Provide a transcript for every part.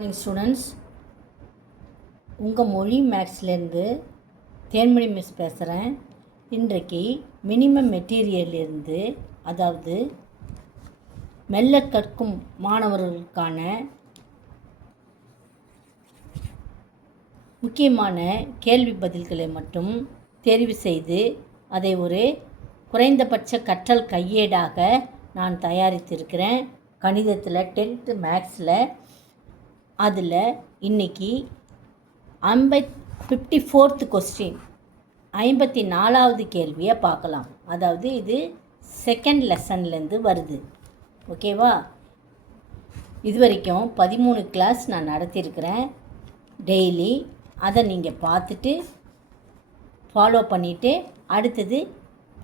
Morning students, உங்கள் மொழி மேக்ஸ்லேருந்து Thenmozhi miss பேசுகிறேன். இன்றைக்கு மினிமம் மெட்டீரியல்லேருந்து, அதாவது மெல்ல கற்கும் மாணவர்களுக்கான முக்கியமான கேள்வி பதில்களை மட்டும் தெரிவு செய்து அதை ஒரு குறைந்தபட்ச கற்றல் கையேடாக நான் தயாரித்திருக்கிறேன். கணிதத்தில் 10th மேக்ஸில் அதில் இன்றைக்கி 54th கொஸ்டின் 54வது கேள்வியை பார்க்கலாம். அதாவது இது செகண்ட் லெசன்லேருந்து வருது. ஓகேவா? இது வரைக்கும் 13 கிளாஸ் நான் நடத்தியிருக்கிறேன் டெய்லி. அதை நீங்கள் பார்த்துட்டு ஃபாலோ பண்ணிவிட்டு அடுத்தது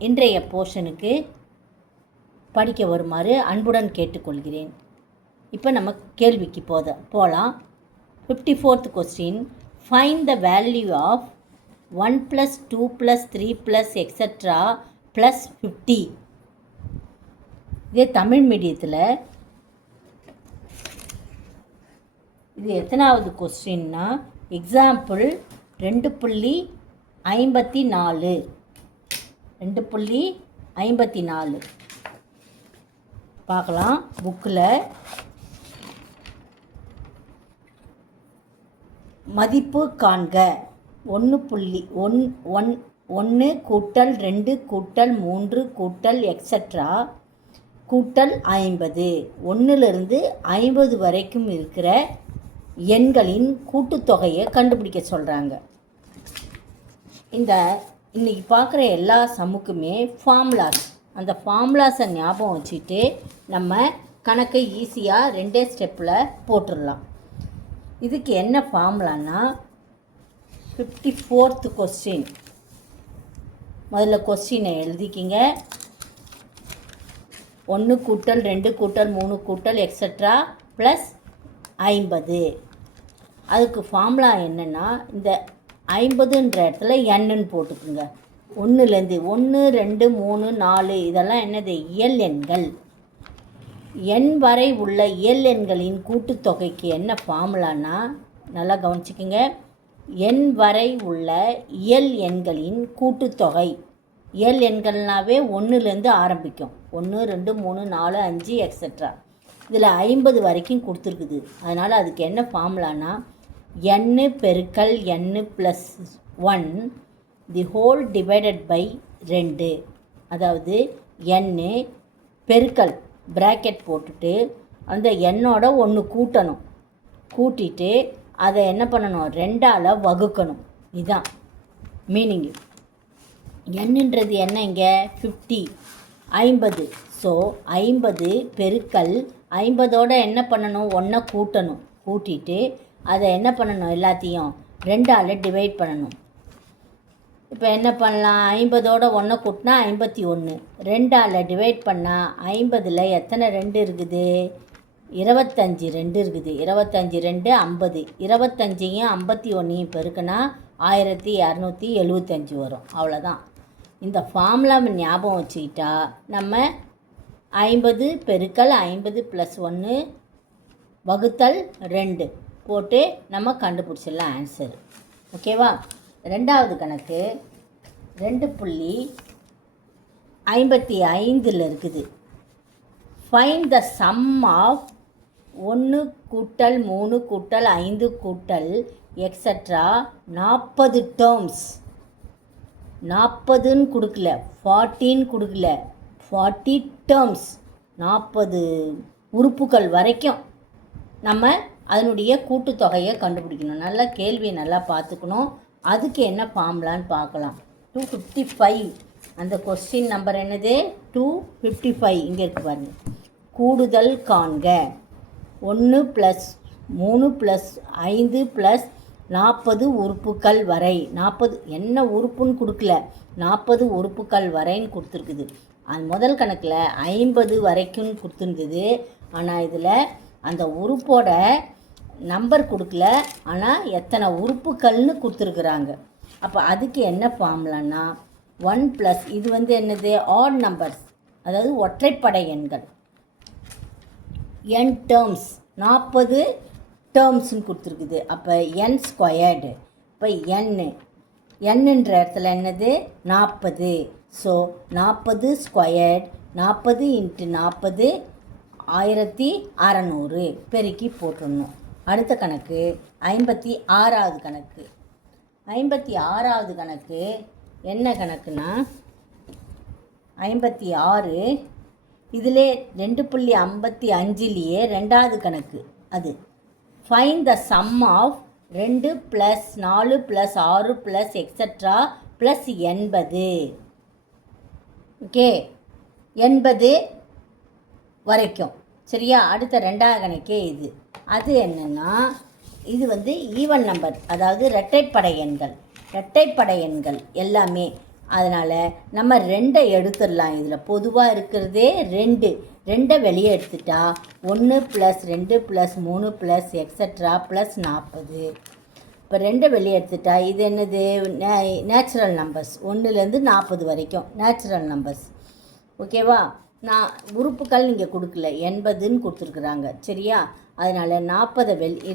இன்றைய போர்ஷனுக்கு படிக்க வருமாறு அன்புடன் கேட்டுக்கொள்கிறேன். இப்போ நம்ம கேள்விக்கு போகலாம். 54th question, find the value of 1 + 2 + 3 + extra + 50. இதே தமிழ் மீடியத்தில் இது எத்தனாவது கொஸ்டின்னா எக்ஸாம்பிள் 2.54 2.54 பார்க்கலாம். புக்கில் மதிப்பு காண்க 1.1 1 கூட்டல் 2 கூட்டல் 3 கூட்டல் எக்ஸட்ரா கூட்டல் 50. 1லிருந்து 50 வரைக்கும் இருக்கிற எண்களின் கூட்டுத்தொகையை கண்டுபிடிக்க சொல்கிறாங்க. இன்றைக்கி பார்க்குற எல்லா சம்முக்குமே ஃபார்முலாஸ், அந்த ஃபார்முலாஸை ஞாபகம் வச்சுட்டு நம்ம கணக்கை ஈஸியாக 2 ஸ்டெப்பில் போட்டுடலாம். இதுக்கு என்ன ஃபார்முலான்னா 54th கொஸ்டின். முதல்ல கொஸ்டினை எழுதிக்கிங்க. 1 கூட்டல் 2 கூட்டல் 3 கூட்டல் எக்ஸட்ரா ப்ளஸ் 50. அதுக்கு ஃபார்முலா என்னென்னா இந்த 50ன்ற இடத்துல எண்ணுன்னு போட்டுக்குங்க. 1லேருந்து 1 2 3 4 இதெல்லாம் என்னது? இயல் எண்கள். எண் வரை உள்ள இயல் எண்களின் கூட்டுத்தொகைக்கு என்ன ஃபார்முலானா, நல்லா கவனிச்சுக்குங்க. எண் வரை உள்ள இயல் எண்களின் கூட்டுத்தொகை. இயல் எண்கள்னாவே 1லேருந்து ஆரம்பிக்கும். 1 2 3 4 5 எக்ஸட்ரா. இதில் 50 வரைக்கும் கொடுத்துருக்குது. அதனால் அதுக்கு என்ன ஃபார்முலானா n பெருக்கல் n + 1 the whole divided by 2. அதாவது n பெருக்கல் ப்ராக்கெட் போட்டுட்டு அந்த எண்ணோட 1 கூட்டணும். கூட்டிட்டு அதை என்ன பண்ணணும்? 2ஆல் வகுக்கணும். இதுதான் மீனிங்கு. என்னன்றது என்ன? இங்கே 50 50. ஸோ 50 பெருக்கல் 50ஓட என்ன பண்ணணும்? 1 கூட்டணும். கூட்டிட்டு அதை என்ன பண்ணணும்? எல்லாத்தையும் 2ஆல் டிவைட் பண்ணணும். இப்போ என்ன பண்ணலாம்? 50ஓட 1 கூட்டினா 51. 2ஆல் டிவைட் பண்ணால் 50ல் எத்தனை 2 இருக்குது? 25 2 இருக்குது. 25 2 50. 25யும் 51யும் பெருக்கினா 1275 வரும். அவ்வளோதான். இந்த ஃபார்முலாவை ஞாபகம் வச்சுக்கிட்டா நம்ம 50 பெருக்கல் 50 + 1 வகுத்தல் 2 போட்டு நம்ம கண்டுபிடிச்சிடலாம் ஆன்சர். ஓகேவா? ரெண்டாவது கணக்கு 2.55 இருக்குது. ஃபைண்ட் த சம் ஆஃப் 1 கூட்டல் 3 கூட்டல் 5 கூட்டல் எக்ஸட்ரா 40 டேர்ம்ஸ். 40ன்னு கொடுக்கல, 40ன்னு கொடுக்கல, 40 டேர்ம்ஸ். 40 உறுப்புகள் வரைக்கும் நம்ம அதனுடைய கூட்டுத்தொகையை கண்டுபிடிக்கணும். நல்லா கேள்வியை நல்லா பார்த்துக்கணும். அதுக்கு என்ன ஃபார்முலான்னு பார்க்கலாம். 255. அந்த கொஸ்டின் நம்பர் என்னது? 255. இங்கே இருக்கு பாருங்க. கூடுதல் காண்க 1 + 3 + 5 + 40 உறுப்புகள் வரை. 40 என்ன உறுப்புன்னு கொடுக்கல, 40 உறுப்புகள் வரைன்னு கொடுத்துருக்குது. அது முதல் கணக்கில் 50 வரைக்கும் கொடுத்துருந்தது. ஆனால் இதில் அந்த உறுப்போட நம்பர் கொடுக்கல, ஆனால் எத்தனை உறுப்புகள்னு கொடுத்துருக்குறாங்க. அப்போ அதுக்கு என்ன ஃபார்முலான்னா 1 + இது என்னது? ஆட் நம்பர்ஸ், அதாவது ஒற்றைப்படை எண்கள். n டேர்ம்ஸ் 40 டேர்ம்ஸ்ன்னு கொடுத்துருக்குது. அப்போ என் ஸ்கொயர்டு. இப்போ என்னன்ற இடத்துல என்னது 40. ஸோ 40 ஸ்கொயர்ட் 40 × 40 1600 பெருக்கி போட்டுடணும். அடுத்த கணக்கு 56வது கணக்கு. 56வது கணக்கு என்ன கணக்குன்னா 56 இதிலே 2.55லேயே ரெண்டாவது கணக்கு. அது find the sum of 2 + 4 + 6 + extra + 80. Okay, 80 வரைக்கும். சரியா? அடுத்த ரெண்டாவது கணக்கே இது. அது என்னென்னா இது வந்து ஈவன் நம்பர், அதாவது இரட்டைப்படை எண்கள் எல்லாமே. அதனால் நம்ம 2 எடுத்துடலாம். இதில் பொதுவாக இருக்கிறதே 2 வெளியே எடுத்துட்டா 1 + 2 + 3 + எக்ஸட்ரா + 40. இப்போ 2 வெளியே எடுத்துட்டா இது என்னது? Natural numbers. 1லேருந்து 40 வரைக்கும் நேச்சுரல் நம்பர்ஸ். ஓகேவா? நான் உறுப்புகள் இங்கே கொடுக்கல, 80ன்னு கொடுத்துருக்குறாங்க. சரியா? அதனால் 40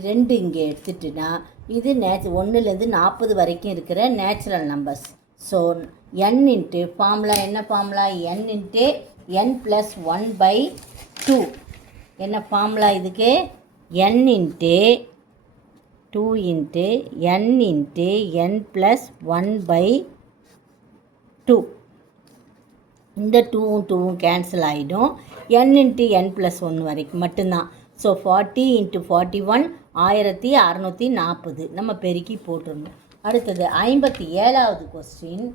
2 இங்கே எடுத்துட்டுனா இது 1லேருந்து 40 வரைக்கும் இருக்கிற natural numbers. So n into formula என்ன ஃபார்முலா? n into n + 1/2. என்ன ஃபார்முலா இதுக்கு? n into 2 into n into n + 1/2. இந்த 2ம் 2ம் கேன்சல் ஆகிடும். n இன்ட்டு n + 1 வரைக்கும் மட்டும்தான். ஸோ 40 × 41 1640 நம்ம பெருக்கி போட்டுடணும். அடுத்தது 57வது கொஸ்டின்.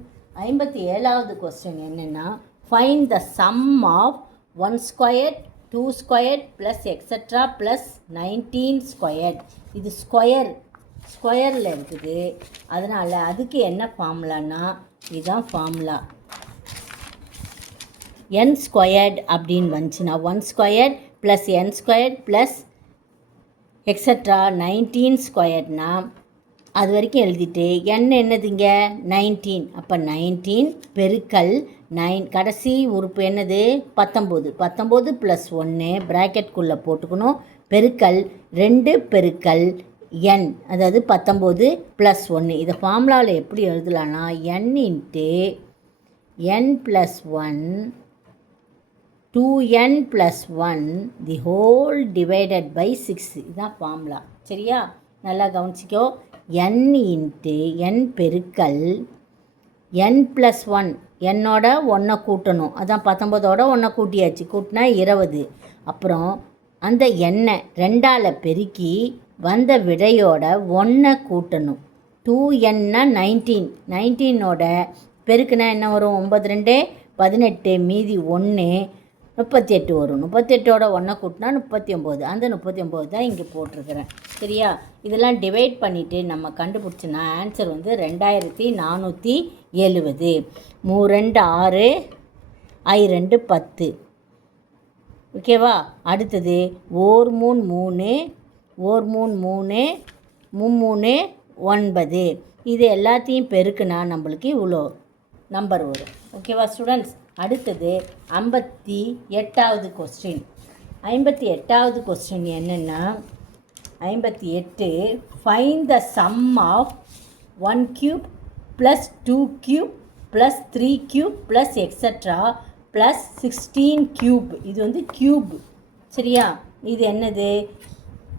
57வது கொஸ்டின் என்னென்னா find the sum of 1 square 2 square + extra + 19 square. இது ஸ்கொயரில் இருக்குது. அதனால் அதுக்கு என்ன ஃபார்முலான்னா இதுதான் ஃபார்முலா. n ஸ்கொயர்ட் அப்படின்னு வந்துச்சுன்னா 1 ஸ்கொயர் + n ஸ்கொயர் + எக்ஸட்ரா 19 ஸ்கொயர்னா அது வரைக்கும் எழுதிட்டு n என்னதுங்க 19. அப்போ 19 பெருக்கல் 9 கடைசி உறுப்பு என்னது 19. 19 + 1 ப்ராக்கெட்குள்ளே போட்டுக்கணும். பெருக்கல் 2 பெருக்கல் n, அதாவது 19 + 1. இதை ஃபார்முலாவில் எப்படி எழுதலான்னா n into n + 1 2n + 1 the whole divided by 6. இதுதான் ஃபார்முலா. சரியா? நல்லா கவனிச்சிக்கோ. n இன்ட்டு n பெருக்கல் n + 1 என்னோட 1 கூட்டணும். அதான் 19ஓட 1 கூட்டியாச்சு. கூட்டினா 20. அப்புறம் அந்த எண்ணை 2ஆல் பெருக்கி வந்த விடையோட 1 கூட்டணும். 2nனா 19. 19ஓட பெருக்குனா என்ன வரும்? 9 2 18 மீதி 1 38 வரும். 38ஓட 1 கூட்டினா 39. அந்த 39 தான் இங்கே போட்டிருக்கிறேன். சரியா? இதெல்லாம் டிவைட் பண்ணிவிட்டு நம்ம கண்டுபிடிச்சோன்னா ஆன்சர் வந்து 2470. 3 2 6 I2 10. ஓகேவா? அடுத்தது 1 3 3 1 3 3 3 9. இது எல்லாத்தையும் பெருக்குனா நம்மளுக்கு இவ்வளோ நம்பர் வரும். ஓகேவா ஸ்டூடெண்ட்ஸ்? அடுத்தது 58வது கொஸ்டின். 58வது கொஸ்டின் என்னென்னா 58 find the sum of 1 cube + 2 cube + 3 cube + extra + 16 cube. இது வந்து கியூப். சரியா? இது என்னது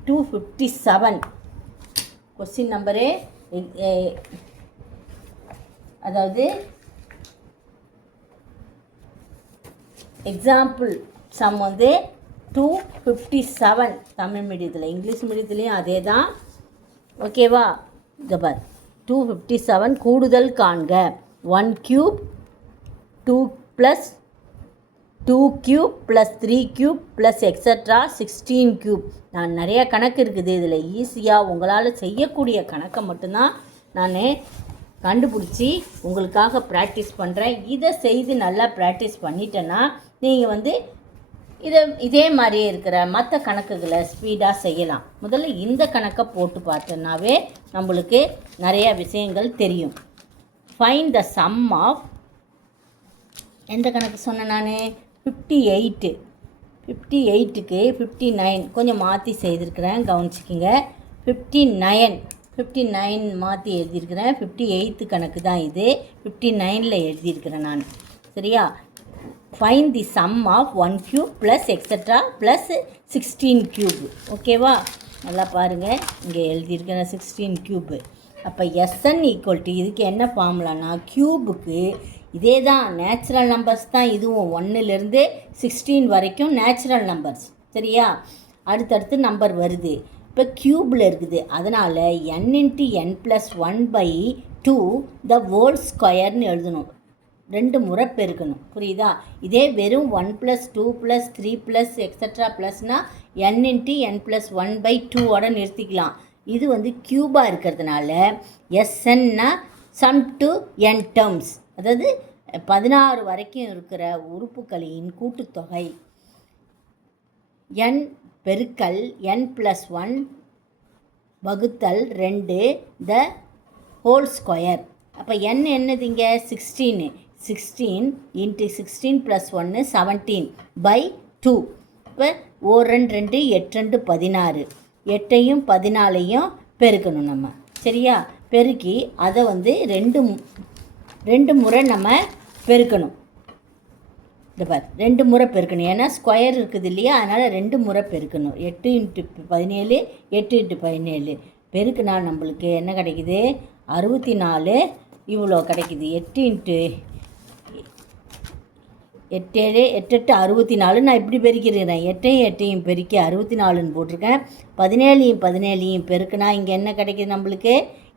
257. கொஸ்டின் நம்பரு அதாவது எக்ஸாம்பிள் சம் வந்து 257 தமிழ் மீடியத்தில். இங்கிலீஷ் மீடியத்துலேயும் அதே தான். ஓகேவா? இதை பார் 257 கூடுதல் காண்க. 1 cube 2 + 2 cube + 3 cube + extra 16 cube. நான் நிறையா கணக்கு இருக்குது. இதில் ஈஸியாக உங்களால் செய்யக்கூடிய கணக்கை மட்டும்தான் நான் கண்டுபிடிச்சி உங்களுக்காக ப்ராக்டிஸ் பண்ணுறேன். இதை செய்து நல்லா ப்ராக்டிஸ் பண்ணிட்டேன்னா நீங்கள் வந்து இதே மாதிரியே இருக்கிற மற்ற கணக்குகளை ஸ்பீடாக செய்யலாம். முதல்ல இந்த கணக்கை போட்டு பார்த்தோன்னாவே நம்மளுக்கு நிறையா விஷயங்கள் தெரியும். ஃபைண்ட் த சம் ஆஃப் எந்த கணக்கு சொன்னேன் நான்? 58. 58க்கு 59 கொஞ்சம் மாற்றி செய்திருக்கிறேன், கவனிச்சிக்கிங்க. 59 மாற்றி எழுதியிருக்கிறேன். 58 கணக்கு தான் இது, 59ல் எழுதியிருக்கிறேன் நான். சரியா? Find the sum of 1 cube plus extra plus 16 cube. ஓகேவா? நல்லா பாருங்கள், இங்கே எழுதியிருக்கிறேன் 16 cube. அப்போ SN ஈக்குவல் டு இதுக்கு என்ன ஃபார்முலானா, க்யூபுக்கு இதே தான், நேச்சுரல் நம்பர்ஸ் தான் இதுவும். 1லேருந்து 16 வரைக்கும் நேச்சுரல் நம்பர்ஸ். சரியா? அடுத்தடுத்து நம்பர் வருது. இப்போ க்யூபில் இருக்குது, அதனால் n × n+1/2 த ஹோல் ஸ்கொயர்னு எழுதணும். 2 முறை பெருக்கணும். புரியுதா? இதே வெறும் 1 + 2 + 3 ப்ளஸ் எக்ஸட்ரா ப்ளஸ்னால் n × n+1/2ஓட நிறுத்திக்கலாம். இது வந்து க்யூபாக இருக்கிறதுனால SNனா சம் டு n டேர்ம்ஸ், அதாவது 16 வரைக்கும் இருக்கிற உறுப்புகளின் கூட்டுத்தொகை n பெருக்கல் n+1 வகுத்தல் 2 த ஹோல் ஸ்கொயர். அப்போ n என்னதுங்க? 16 16 × 16 + 1 17/2. இப்போ 1 2 8 2 16, 8ஐயும் 14ஐயும் பெருக்கணும் நம்ம. சரியா? பெருக்கி அதை வந்து ரெண்டு முறை நம்ம பெருக்கணும். இந்த பார், 2 முறை பெருக்கணும். ஏன்னா ஸ்கொயர் இருக்குது இல்லையா, அதனால் 2 முறை பெருக்கணும். 8 × 17 8 × 17 பெருக்குனா நம்மளுக்கு என்ன கிடைக்குது? 64 இவ்வளோ கிடைக்குது. 8 × 8 8 64. நான் இப்படி பெருக்கிறேன், 8ஐயும் பெருக்கி 64ன்னு போட்டிருக்கேன். 17ஐயும் 17ஐயும் பெருக்குனா இங்கே என்ன கிடைக்குது நம்மளுக்கு?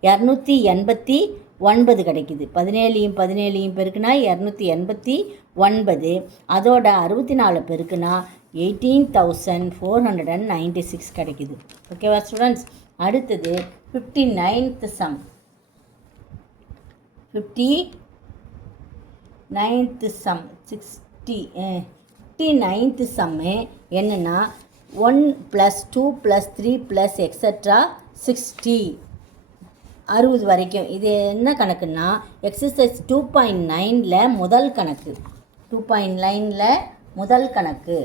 289 கிடைக்குது. 17ஐயும் 17ஐயும் பெருக்குனா 289. அதோட 64 பெருக்குனா 18,496 கிடைக்குது. ஓகேவா ஸ்டூடெண்ட்ஸ்? அடுத்தது 59th some. 59th some 59th சம்மு என்னென்னா 1 + 2 + 3 ப்ளஸ் எக்ஸட்ரா 60 60 வரைக்கும். இது என்ன கணக்குன்னா எக்ஸசைஸ் 2.9ல் முதல் கணக்கு. 2.9ல் முதல் கணக்கு.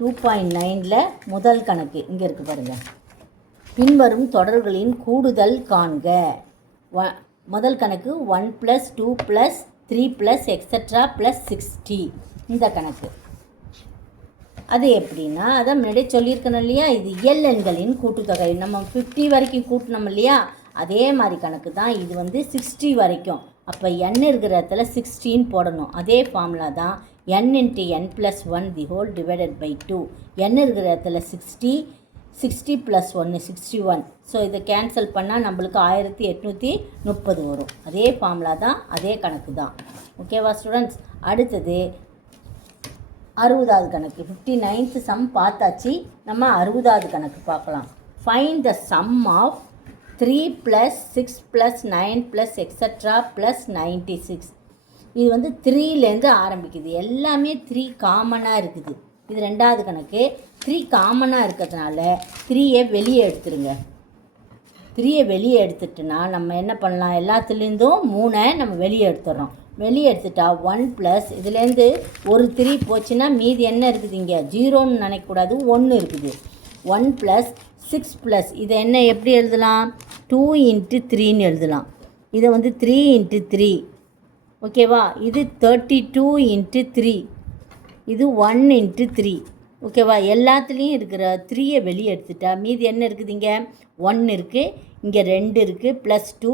2.9ல் முதல் கணக்கு இங்கே இருக்குது பாருங்கள். பின்வரும் தொடர்களின் கூடுதல் காண்க. முதல் கணக்கு 1 + 2 + 3 ப்ளஸ் எக்ஸட்ரா ப்ளஸ் 60. இந்த கணக்கு அது எப்படின்னா, அதான் முன்னாடியே சொல்லியிருக்கணும் இல்லையா, இது இயல் எண்களின் கூட்டுத்தொகை. நம்ம 50 வரைக்கும் கூட்டினோம் இல்லையா, அதே மாதிரி கணக்கு தான் இது வந்து 60 வரைக்கும். அப்போ n இருக்கிற இடத்துல 16 போடணும். அதே ஃபார்முலா தான் n × n+1 the whole divided by 2. n இருக்கிற இடத்துல 60 60 + 1 61. ஸோ இதை கேன்சல் பண்ணால் நம்மளுக்கு 1830 வரும். அதே ஃபார்முலா தான், அதே கணக்கு தான். ஓகேவா ஸ்டூடெண்ட்ஸ்? அடுத்தது 60வது கணக்கு. 59th சம் பார்த்தாச்சு. நம்ம 60வது கணக்கு பார்க்கலாம். Find the sum of 3 + 6 + 9 plus extra plus 96. இது வந்து 3லேருந்து ஆரம்பிக்குது. எல்லாமே 3 காமனாக இருக்குது. இது 2வது கணக்கு. 3 காமனாக இருக்கிறதுனால 3ஐ வெளியே எடுத்துருங்க. 3ஐ வெளியே எடுத்துட்டுனா நம்ம என்ன பண்ணலாம்? எல்லாத்துலேருந்தும் 3ஐ நம்ம வெளியே எடுத்துடுறோம். வெளியே எடுத்துட்டா 1 ப்ளஸ் இதுலேருந்து ஒரு 3 போச்சுன்னா மீதி என்ன இருக்குது? இங்கே 0ன்னு நினைக்கக்கூடாது, 1 இருக்குது. 1 + 6 ப்ளஸ் இதை என்ன எப்படி எழுதலாம்? 2 × 3ன்னு எழுதலாம். இதை வந்து 3 × 3. ஓகேவா? இது 32 × 3. இது 1 × 3. ஓகேவா? எல்லாத்துலேயும் இருக்கிற 3ஐ வெளியே எடுத்துட்டா மீதி என்ன இருக்குது? இங்கே 1 இருக்குது, இங்கே 2 இருக்குது, ப்ளஸ் 2,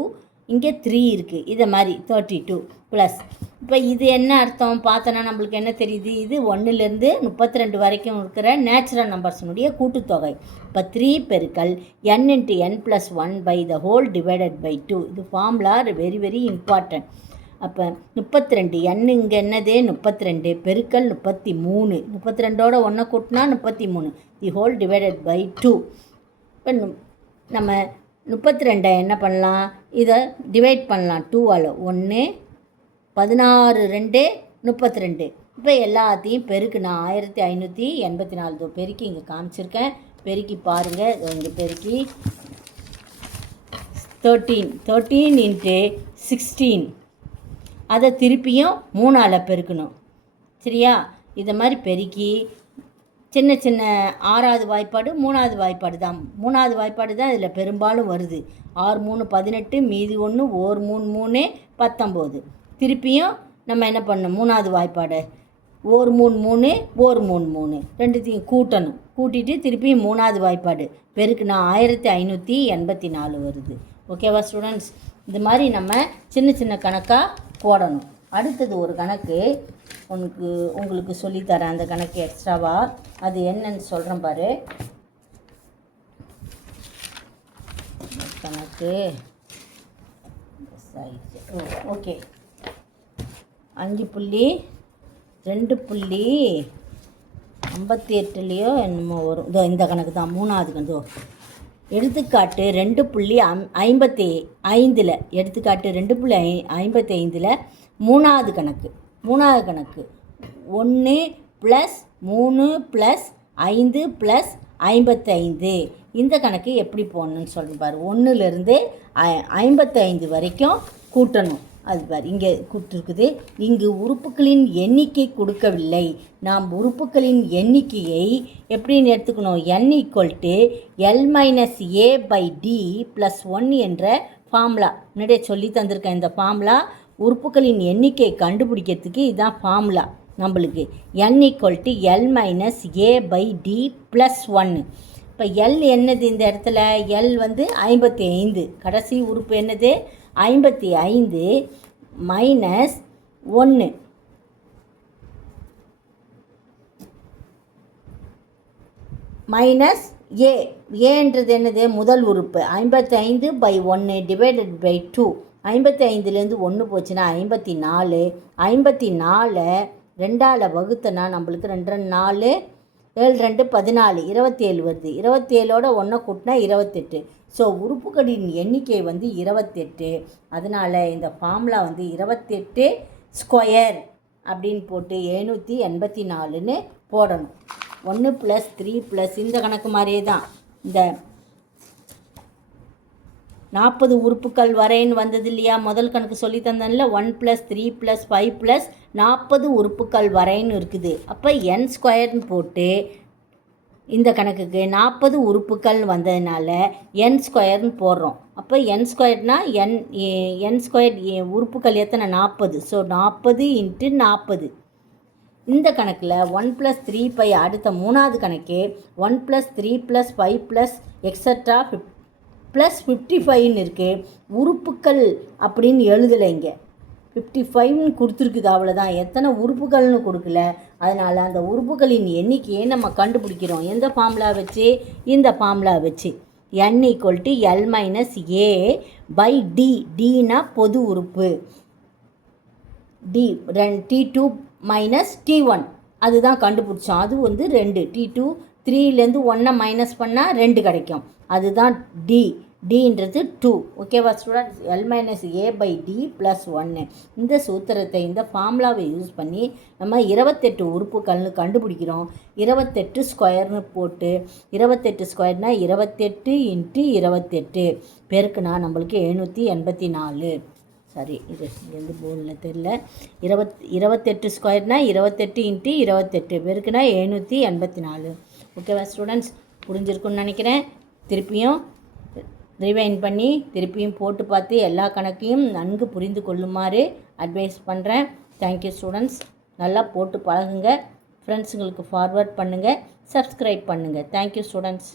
இங்கே 3 இருக்குது. இதை மாதிரி 32 ப்ளஸ். இப்போ இது என்ன அர்த்தம் பார்த்தோன்னா நம்மளுக்கு என்ன தெரியுது? இது 1லேருந்து 32 வரைக்கும் இருக்கிற நேச்சுரல் நம்பர்ஸினுடைய கூட்டுத்தொகை. இப்போ 3 பெருக்கல் n × n+1 by the whole divided by 2. இது ஃபார்முலா வெரி வெரி இம்பார்ட்டன்ட். அப்போ 32 n இங்கே என்னது? 32 பெருக்கல் 33. 32ஓட 1 கூட்டினா 33 தி ஹோல் டிவைடட் பை 2. இப்போ நம்ம 32 என்ன பண்ணலாம்? இதை டிவைட் பண்ணலாம் 2ஆல். 1 16 2 32. இப்போ எல்லாத்தையும் பெருக்குனா 1584 பெருக்கி இங்கே காமிச்சிருக்கேன். பெருக்கி பாருங்கள். இங்கே பெருக்கி 13 × 16. அதை திருப்பியும் 3ஆல் பெருக்கணும். சரியா? இதை மாதிரி பெருக்கி சின்ன சின்ன 6வது வாய்ப்பாடு 3வது வாய்ப்பாடு தான். 3வது வாய்ப்பாடு தான் இதில் பெரும்பாலும் வருது. 6 3 18, மீதி 1 1 3 3 19. திருப்பியும் நம்ம என்ன பண்ணணும், 3வது வாய்ப்பாடு 1 3 3 1 3 3 ரெண்டுத்தையும் கூட்டணும். கூட்டிட்டு திருப்பியும் 3வது வாய்ப்பாடு பெருக்குனா 1584 வருது. ஓகேவா ஸ்டூடெண்ட்ஸ்? இது மாதிரி நம்ம சின்ன சின்ன கணக்காக போடணும். அடுத்தது ஒரு கணக்கு உங்களுக்கு சொல்லித்தரேன். அந்த கணக்கு எக்ஸ்ட்ராவா, அது என்னன்னு சொல்கிறேன் பாரு. கணக்கு ஓகே 5.2.58 என்னமோ வரும். இதோ இந்த கணக்கு தான் 3வது கணக்கு. எடுத்துக்காட்டு 2.55 எடுத்துக்காட்டு 2.55 3வது கணக்கு 1 + 3 + 5 + 55. இந்த கணக்கு எப்படி போடணும்னு சொல்கிறேன் பாரு. 1லேருந்து 55 வரைக்கும் கூட்டணும். அது பாரு இங்கே கொடுத்துருக்குது. இங்கு உறுப்புகளின் எண்ணிக்கை கொடுக்கவில்லை. நாம் உறுப்புகளின் எண்ணிக்கையை எப்படின்னு எடுத்துக்கணும், n = L - A/D + 1 என்ற ஃபார்முலா முன்னாடியே சொல்லி தந்திருக்கேன். இந்த ஃபார்முலா உறுப்புகளின் எண்ணிக்கை கண்டுபிடிக்கிறதுக்கு இதுதான் ஃபார்முலா நம்மளுக்கு. n = L - A/D + 1. இப்போ L என்னது இந்த இடத்துல? L வந்து 55. கடைசி உறுப்பு என்னது? 55 - 1 மைனஸ் A. ஏன்றது என்னது? முதல் உறுப்பு. 55/1 ÷ 2. 55லேருந்து 1 போச்சுன்னா 54. 54 2ஆல் வகுத்தனா நம்மளுக்கு 2 4 7 2 14 27 வருது. 27ஓட 1 கூட்டினா 28. ஸோ உறுப்புகளின் எண்ணிக்கை வந்து 28. அதனால் இந்த ஃபார்முலா வந்து 28 ஸ்கொயர் அப்படின்னு போட்டு 784ன்னு போடணும். 1 + 3 + இந்த கணக்கு மாதிரியே தான். இந்த 40 உறுப்புகள் வரைன்னு வந்தது இல்லையா? முதல் கணக்கு சொல்லி தந்தேன்ல. 1 + 3 + 5 + 40 உறுப்புகள் வரைன்னு இருக்குது. அப்போ n² போட்டு இந்த கணக்குக்கு 40 உறுப்புகள் வந்ததுனால n² போடுறோம். அப்போ n²னா n² உறுப்புகள் எத்தனை? 40. ஸோ 40 × 40. இந்த கணக்கில் 1 + 3π அடுத்த 3வது கணக்கு 1 + 3 + 5 + எக்ஸட்ரா +55ன்னு இருக்குது. உறுப்புக்கள் அப்படின்னு எழுதலைங்க. 55ன்னு கொடுத்துருக்குது, அவ்வளோதான். எத்தனை உறுப்புகள்னு கொடுக்கல. அதனால் அந்த உறுப்புகளின் எண்ணிக்கையை நம்ம கண்டுபிடிக்கிறோம். எந்த ஃபார்முலா வச்சு? இந்த ஃபார்முலா வச்சு. n = L - A/D. Dனா பொது உறுப்பு. D T2 - T1 அதுதான் கண்டுபிடிச்சோம். அது வந்து 2. T2 3லேருந்து 1 மைனஸ் பண்ணால் 2 கிடைக்கும். அதுதான் D. Dன்றது 2. ஓகேவா ஸ்டூடெண்ட்ஸ்? L - A/D + 1. இந்த சூத்திரத்தை, இந்த ஃபார்முலாவை யூஸ் பண்ணி நம்ம 28 உறுப்புகள்னு கண்டுபிடிக்கிறோம். 28² போட்டு 28²னா 28 × 28 பெருக்குனா நம்மளுக்கு 784. சரி, இது எந்த போர்டில் தெரியல. 28² 28 × 28 பெருக்குனா 784. ஓகேவா ஸ்டூடெண்ட்ஸ்? புரிஞ்சிருக்குன்னு நினைக்கிறேன். திருப்பியும் ரிவைண்ட் பண்ணி திருப்பியும் போட்டு பார்த்து எல்லா கணக்கையும் நன்கு புரிந்து கொள்ளுமாறு அட்வைஸ் பண்ணுறேன். Thank you students. நல்லா போட்டு பழகுங்க. ஃப்ரெண்ட்ஸுங்களுக்கு ஃபார்வர்ட் பண்ணுங்கள். சப்ஸ்கிரைப் பண்ணுங்கள். Thank you students.